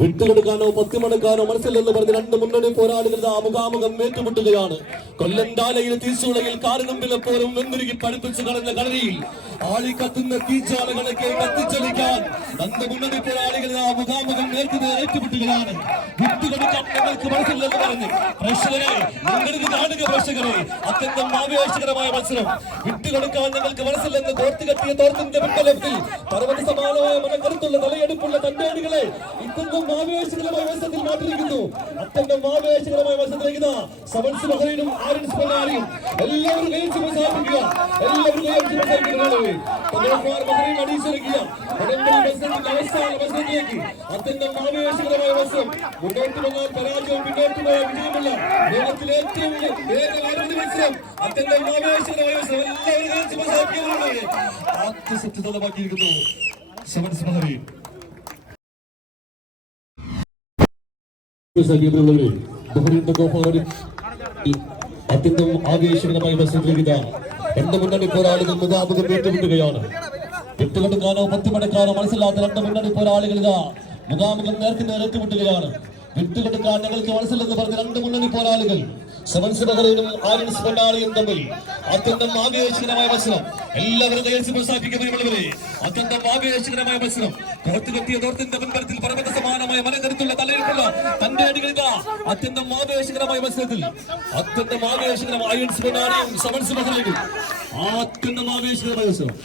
വിട്ടുകൊടുക്കാനോ പത്തിമടക്കാനോ മനസ്സിലെന്ന് പറഞ്ഞ് രണ്ട് മുന്നണി പോരാളികളുടെ മുഖാമുഖം ഏറ്റുമുട്ടുകയാണ്. കൊല്ലന്താലയിൽ തീച്ചൂളയിൽ കാറുകമ്പിലെപ്പോലും വെന്തുരുകി പഠിപ്പിച്ചു കളഞ്ഞ കളരിയിൽ ആളി കത്തുന്ന തീച്ചാളുകളൊക്കെ കത്തിച്ചൊലിക്കാൻ രണ്ട് മുന്നണി പോരാളികളുടെ മുഖാമുഖം ഏറ്റുമുട്ടുകയാണ്. വിട്ടുകൊടുക്കാൻ ഞങ്ങൾക്ക് മനസ്സിലെന്ന് പറഞ്ഞ് പ്രേക്ഷകരെ, നിങ്ങൾക്ക് കാണുക പ്രേക്ഷകരെ, അത്യന്തം ആവേശകരമായ മത്സരം. വിട്ടുകൊടുക്കാൻ ഞങ്ങൾക്ക് മനസ്സിലെന്ന് തോർത്ത് കെട്ടിയ തോർത്തിന്റെ പിൻബലത്തിൽ പർവ്വത സമാനമായ മനക്കരുത്തുള്ള തലയെടുപ്പുള്ള തണ്ടേടികളെ ഇത്തരം ആവേശകരമായ മത്സരത്തിൽ മാറ്റിയിരിക്കുന്നു. അത്യന്തം ആവേശകരമായ മത്സരത്തിലേക്ക് സമൻസ് ബഹ്റൈനും ആരിൻസ് പൊന്നാരിയും എല്ലാവരും കഴിച്ച് പ്രസാദിപ്പിക്കുക. എല്ലാവരും കഴിച്ച് പ്രസാദിപ്പിക്കുക. അടിച്ചിരിക്കുക അവസാന മത്സരത്തിലേക്ക് അത്യന്തം ആവേശകരമായ മത്സരം. മുന്നോട്ട് വന്നാൽ പരാജയവും പിന്നോട്ട് പോയ വിജയമില്ല. ലോകത്തിലെ ഏറ്റവും വേഗമായിരുന്ന മത്സരം. അത്യന്തം ആവേശകരമായ മത്സരം. എല്ലാവരും കഴിച്ച് പ്രസാദിപ്പിക്കുന്നവരുടെ ആത്മസത്യതമാക്കിയിരിക്കുന്നു സമൻസ് ബഹ്റൈൻ. അത്യന്തം ആവേശകരമായ മത്സരത്തിലേക്ക് രണ്ട് മുന്നണി പോരാളികൾ മുഖാമുഖം ഏറ്റുമുട്ടുകയാണ്. വിട്ടുകൊടുക്കാനോ പത്തിമടക്കാനോ മനസ്സിലാത്ത രണ്ട് മുന്നണി പോരാളികൾ മുഖാമുഖം നേർക്കുനേർ ഏറ്റുമുട്ടുകയാണ്. വിട്ടുകൊടുക്കാൻ ഞങ്ങൾക്ക് മനസ്സിലെന്ന് പറഞ്ഞ രണ്ട് മുന്നണി പോരാളികൾ സമൻസ് ബഹ്റൈനും ആരിൻസ് പൊന്നാരിയും തമ്മിൽ അത്യന്തം ആവേശകരമായ മത്സരം. എല്ലാവരും കൈയടിച്ച് പ്രോത്സാഹിപ്പിക്കുന്നവരെ അത്യന്തം ആവേശകരമായ മത്സരം. കോർത്തുകെട്ടിയ തോർത്തിന്റെ മുൻപലത്തിൽ പർവ്വത സമാനമായ മനക്കരുത്തുള്ള തലയിലുള്ള തന്റെ അടികളിൽ അത്യന്തം ആവേശകരമായ മത്സരത്തിൽ അത്യന്തം ആവേശകരമായ ആരിൻസ് പൊന്നാരിയും സമൻസ് ബഹ്റൈനും അത്യന്തം ആവേശകരമായ മത്സരം.